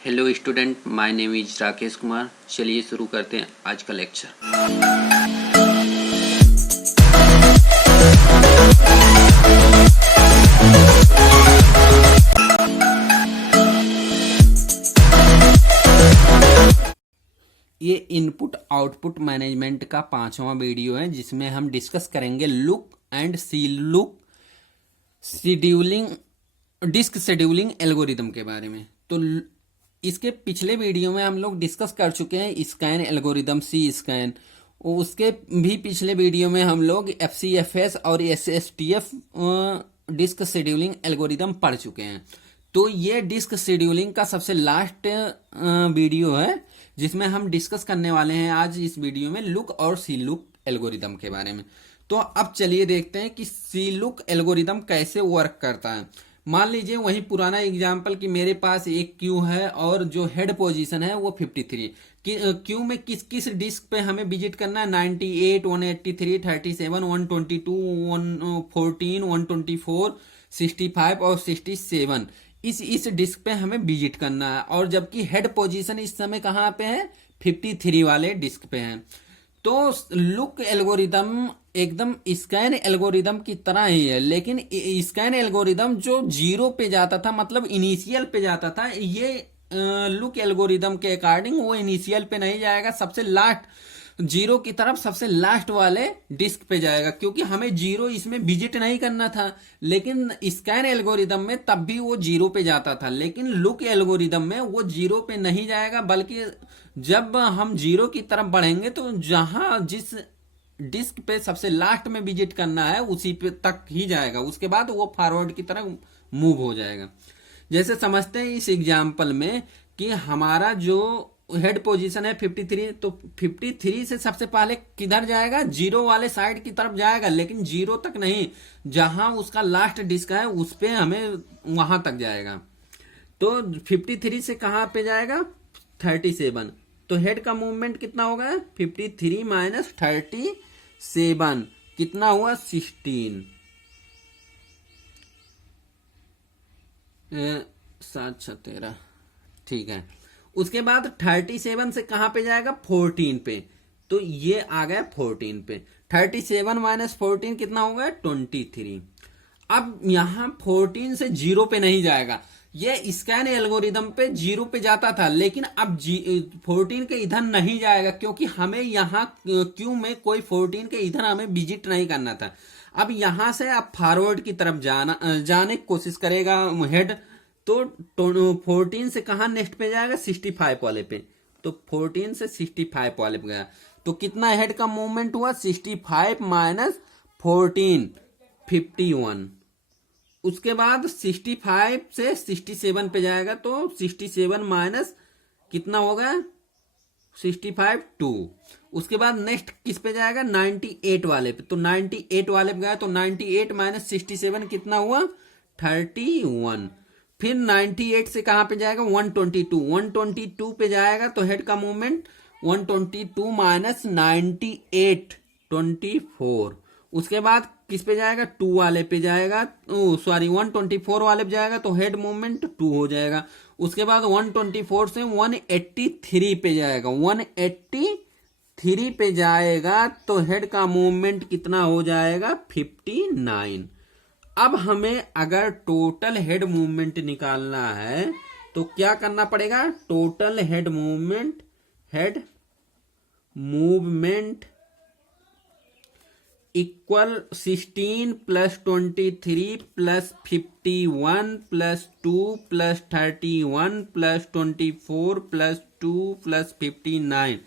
Hello student, my name is Rakesh Kumar. चलिए शुरू करते हैं आज का लेक्चर। ये इनपुट आउटपुट मैनेजमेंट का 5वां वीडियो है, जिसमें हम डिस्कस करेंगे look and C look scheduling disk scheduling algorithm के बारे में। तो इसके पिछले वीडियो में हम लोग डिस्कस कर चुके हैं स्कैन एल्गोरिदम, सी स्कैन। उसके भी पिछले वीडियो में हम लोग FCFS और SSTF डिस्क शेड्यूलिंग एल्गोरिदम पढ़ चुके हैं। तो ये डिस्क शेड्यूलिंग का सबसे लास्ट वीडियो है, जिसमें हम डिस्कस करने वाले हैं आज इस वीडियो में लुक और सी लुक एल्गोरिदम के बारे में। तो अब चलिए देखते हैं कि सी लुक एल्गोरिदम कैसे वर्क करता है। मान लीजिए वही पुराना एग्जाम्पल कि मेरे पास एक क्यू है और जो हेड पोजीशन है वो 53। क्यू में किस किस डिस्क पे हमें विजिट करना है? 98, 183, 37, 122, 114, 124, 65 और 67। इस डिस्क पे हमें विजिट करना है, और जबकि हेड पोजीशन इस समय कहाँ पे है? 53 वाले डिस्क पे है। तो लुक एल्गोरिदम एकदम स्कैन एल्गोरिदम की तरह ही है, लेकिन स्कैन एल्गोरिदम जो जीरो पे जाता था, मतलब इनिशियल पे जाता था, ये लुक एल्गोरिदम के अकॉर्डिंग वो इनिशियल पे नहीं जाएगा, सबसे लास्ट जीरो की तरफ सबसे लास्ट वाले डिस्क पे जाएगा, क्योंकि हमें जीरो इसमें विजिट नहीं करना था। लेकिन स्कैन एल्गोरिदम में तब भी वो जीरो पे जाता था, लेकिन लुक एल्गोरिदम में वो जीरो पे नहीं जाएगा, बल्कि जब हम जीरो की तरफ बढ़ेंगे तो जहां जिस डिस्क पे सबसे लास्ट में विजिट करना है उसी पे तक ही जाएगा, उसके बाद वो फॉरवर्ड की तरफ मूव हो जाएगा। जैसे समझते हैं इस एग्जाम्पल में कि हमारा जो हेड पोजीशन है 53, तो 53 से सबसे पहले किधर जाएगा? जीरो वाले साइड की तरफ जाएगा, लेकिन जीरो तक नहीं, जहां उसका लास्ट डिस्क है उस पे हमें वहां तक जाएगा। तो 53 से कहां पे जाएगा? 37। तो हेड का मूवमेंट कितना होगा? 53 माइनस 37 कितना हुआ? 16। 7 6 13, ठीक है। उसके बाद 37 से कहां पे जाएगा? 14 पे। तो ये आ गया 14 पे। 37 माइनस 14 कितना होगा? 23। अब यहां 14 से जीरो पे नहीं जाएगा, ये स्कैन एल्गोरिदम पे जीरो पे जाता था, लेकिन अब 14 के इधर नहीं जाएगा, क्योंकि हमें यहाँ क्यू में कोई 14 के इधर हमें विजिट नहीं करना था। अब यहां से अब फॉरवर्ड की तरफ जाने की कोशिश करेगा हेड। तो 14 से कहा नेक्स्ट पे जाएगा? 65 वाले पे। तो 14 से 65 वाले पे गया, तो कितना हेड का मूवमेंट हुआ? 65 माइनस 14 51। उसके बाद 65 से 67 पे जाएगा, तो 67 माइनस कितना होगा? 65 2। उसके बाद नेक्स्ट किस पे जाएगा? 98 वाले पे। तो 98 वाले पे गया, तो 98 माइनस 67 कितना हुआ? 31। फिर 98 से कहां पे जाएगा? 122। 122 पे जाएगा, तो हेड का मूवमेंट 122 माइनस 98 24। उसके बाद किस पे जाएगा? 2 वाले पे जाएगा, 124 वाले पे जाएगा, तो हेड मूवमेंट 2 हो जाएगा। उसके बाद 124 से 183 पे जाएगा। 183 पे जाएगा, तो हेड का मूवमेंट कितना हो जाएगा? 59। अब हमें अगर टोटल हेड मूवमेंट निकालना है तो क्या करना पड़ेगा? Total head movement equal 16 plus 23 plus 51 plus 2 plus 31 plus 24 plus 2 plus 59।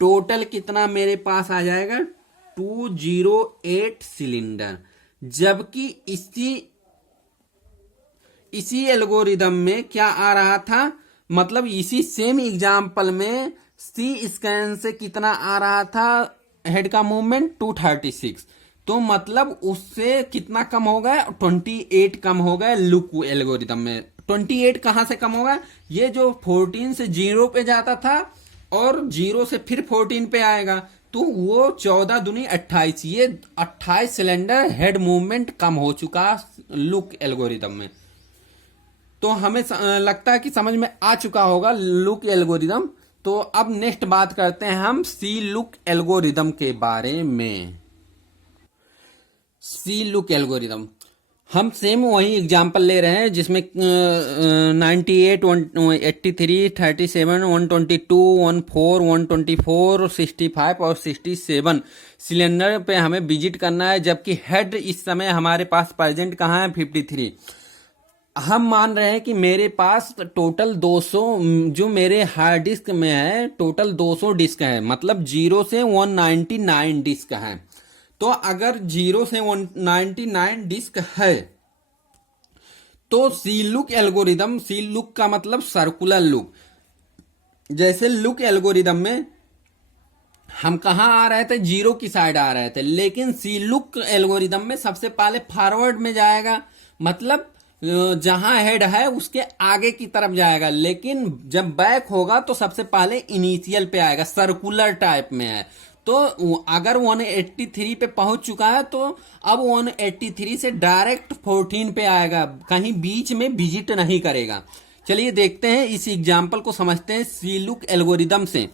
Total कितना मेरे पास आ जाएगा? 208 सिलेंडर। जबकि इसी एल्गोरिदम में क्या आ रहा था, मतलब इसी सेम एग्जाम्पल में सी स्कैन से कितना आ रहा था हेड का मूवमेंट? 236। तो मतलब उससे कितना कम हो गया? 28 कम हो गया लुक एल्गोरिदम में। 28 कहां से कम होगा? ये जो 14 से जीरो पे जाता था और जीरो से फिर 14 पे आएगा, तो वो 14 दूनी 28, ये 28 सिलेंडर हेड मूवमेंट कम हो चुका लुक एल्गोरिदम में। तो हमें लगता है कि समझ में आ चुका होगा लुक एल्गोरिदम। तो अब नेक्स्ट बात करते हैं हम सी लुक एल्गोरिदम के बारे में। सी लुक एल्गोरिदम हम सेम वही एग्जांपल ले रहे हैं जिसमें 98, 83, 37, 122, 14, 124, 65 और 67 सिलेंडर पे हमें विजिट करना है, जबकि हेड इस समय हमारे पास प्रेजेंट कहाँ है 53। हम मान रहे हैं कि मेरे पास टोटल 200 जो मेरे हार्ड डिस्क में है टोटल 200 डिस्क है, मतलब 0 से 199 डिस्क है। तो अगर 0 से 199 डिस्क है तो see look algorithm, see look का मतलब सर्कुलर लुक, जैसे लुक एल्गोरिदम में हम कहाँ आ रहे थे, 0 की साइड आ रहे थे, लेकिन सी लुक एल्गोरिदम में सबसे पहले फॉरवर्ड में जाएगा, मतलब जहां हेड है उसके आगे की तरफ जाएगा, लेकिन जब बैक होगा तो सबसे पहले इनिशियल पे आएगा, सर्कुलर टाइप में है। तो अगर 183 पे पहुंच चुका है तो अब 183 से डायरेक्ट 14 पे आएगा, कहीं बीच में विजिट नहीं करेगा। चलिए देखते हैं, इस एग्जाम्पल को समझते हैं सी लुक एल्गोरिदम से।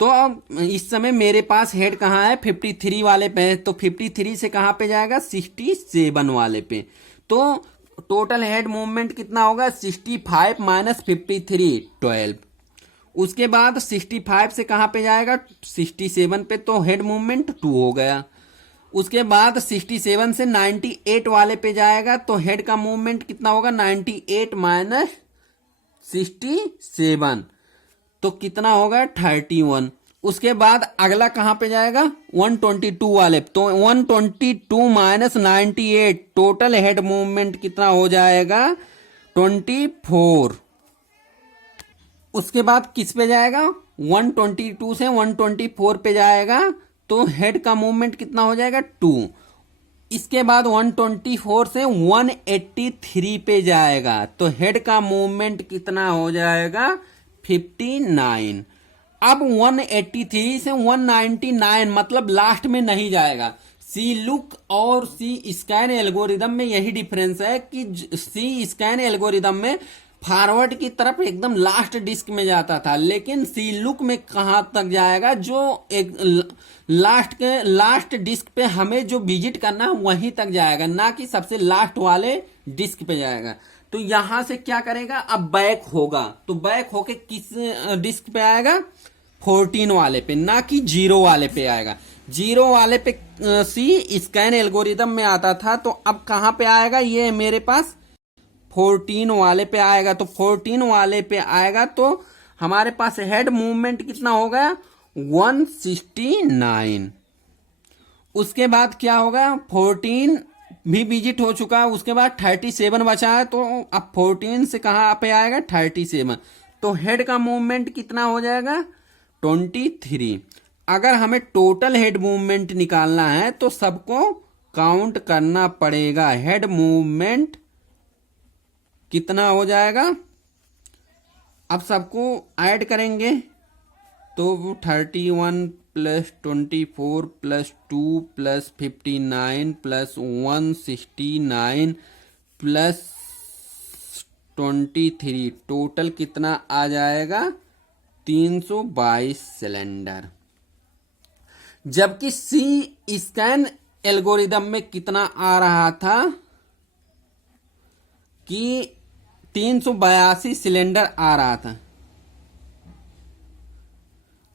तो अब इस समय मेरे पास हेड कहाँ है 53 वाले पे है, तो 53 से कहाँ पे जाएगा 67 वाले पे। तो टोटल हेड मूवमेंट कितना होगा 65 माइनस 53 12। उसके बाद 65 से कहाँ पे जाएगा 67 पे, तो हेड मूवमेंट 2 हो गया। उसके बाद 67 से 98 वाले पे जाएगा तो हेड का मूवमेंट कितना होगा 98 माइनस 67, तो कितना होगा 31। उसके बाद अगला कहां पे जाएगा 122 वाले, तो 122 माइनस 98 टोटल हेड मूवमेंट कितना हो जाएगा 24। उसके बाद किस पे जाएगा 122 से 124 पे जाएगा तो हेड का मूवमेंट कितना हो जाएगा 2। इसके बाद 124 से 183 पे जाएगा तो हेड का मूवमेंट कितना हो जाएगा 59। अब 183 से 199 मतलब लास्ट में नहीं जाएगा। सी लुक और सी स्कैन एल्गोरिदम में यही डिफरेंस है कि सी स्कैन एल्गोरिदम में फॉरवर्ड की तरफ एकदम लास्ट डिस्क में जाता था, लेकिन सी लुक में कहां तक जाएगा, जो एक लास्ट डिस्क पे हमें जो विजिट करना है वहीं तक जाएगा, ना कि सबसे लास्ट वाले डिस्क पे जाएगा। तो यहां से क्या करेगा अब बैक होगा, तो बैक होके किस डिस्क पे आएगा 14 वाले पे, ना कि 0 वाले पे आएगा। 0 वाले पे सी स्कैन एल्गोरिदम में आता था, तो अब कहां पे आएगा ये मेरे पास 14 वाले पे आएगा। तो 14 वाले पे आएगा तो हमारे पास हेड मूवमेंट कितना हो गया 169। उसके बाद क्या होगा 14 भी विजिट हो चुका है, उसके बाद 37 बचा है, तो अब 14 से कहां पे आएगा 37, तो हेड का मूवमेंट कितना हो जाएगा 23। अगर हमें टोटल हेड मूवमेंट निकालना है तो सबको काउंट करना पड़ेगा, हेड मूवमेंट कितना हो जाएगा, अब सबको ऐड करेंगे तो 31 plus 24 plus 2 plus 59 plus 169 plus 23, total कितना आ जाएगा 322 सिलेंडर। जबकि सी स्कैन एल्गोरिदम में कितना आ रहा था कि 382 सिलेंडर आ रहा था,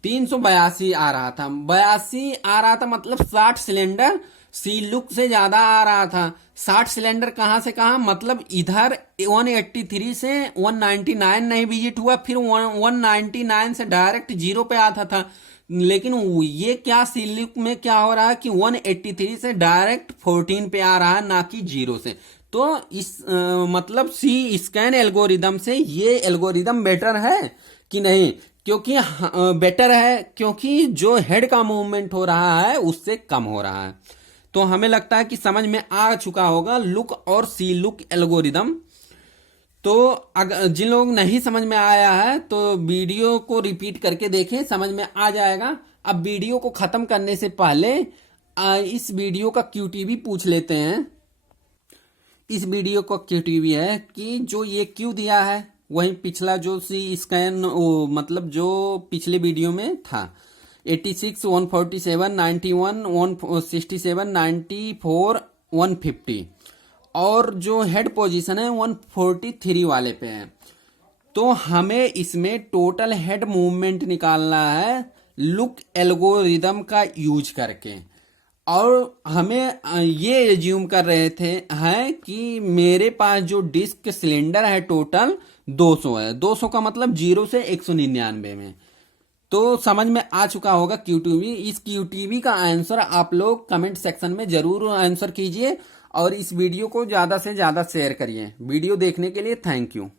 382 आ रहा था, 82 आ रहा था, मतलब 60 सिलेंडर सी लुक से ज्यादा आ रहा था। 60 सिलेंडर कहां से कहां, मतलब इधर 183 से 199 नहीं विजिट हुआ, फिर 199 से डायरेक्ट 0 पे आता था। लेकिन ये क्या सी लुक में क्या हो रहा है कि 183 से डायरेक्ट 14 पे आ रहा है, ना कि 0 से। तो इस मतलब सी स्कैन एल्गोरिदम से ये एल्गोरिदम बेटर है कि नहीं, क्योंकि बेटर है क्योंकि जो हेड का मूवमेंट हो रहा है उससे कम हो रहा है। तो हमें लगता है कि समझ में आ चुका होगा लुक और सी लुक एल्गोरिदम। तो अगर जिन लोग नहीं समझ में आया है तो वीडियो को रिपीट करके देखें, समझ में आ जाएगा। अब वीडियो को खत्म करने से पहले इस वीडियो का क्यूटीवी पूछ लेते हैं। इस वीडियो को क्यूटीवी है कि जो ये क्यों दिया है, वहीं पिछला जो सी स्कैन मतलब जो पिछले वीडियो में था 86, 147, 91, 167, 94, 150 और जो हेड पोजीशन है 143 वाले पे है। तो हमें इसमें टोटल हेड मूवमेंट निकालना है लुक एल्गोरिदम का यूज करके। और हमें ये एज्यूम कर रहे थे हैं कि मेरे पास जो डिस्क सिलेंडर है टोटल 200 है। 200 का मतलब 0 से 199 में। तो समझ में आ चुका होगा क्यूटीवी। इस क्यूटीवी का आंसर आप लोग कमेंट सेक्शन में जरूर आंसर कीजिए और इस वीडियो को ज्यादा से ज्यादा शेयर करिए। वीडियो देखने के लिए थैंक यू।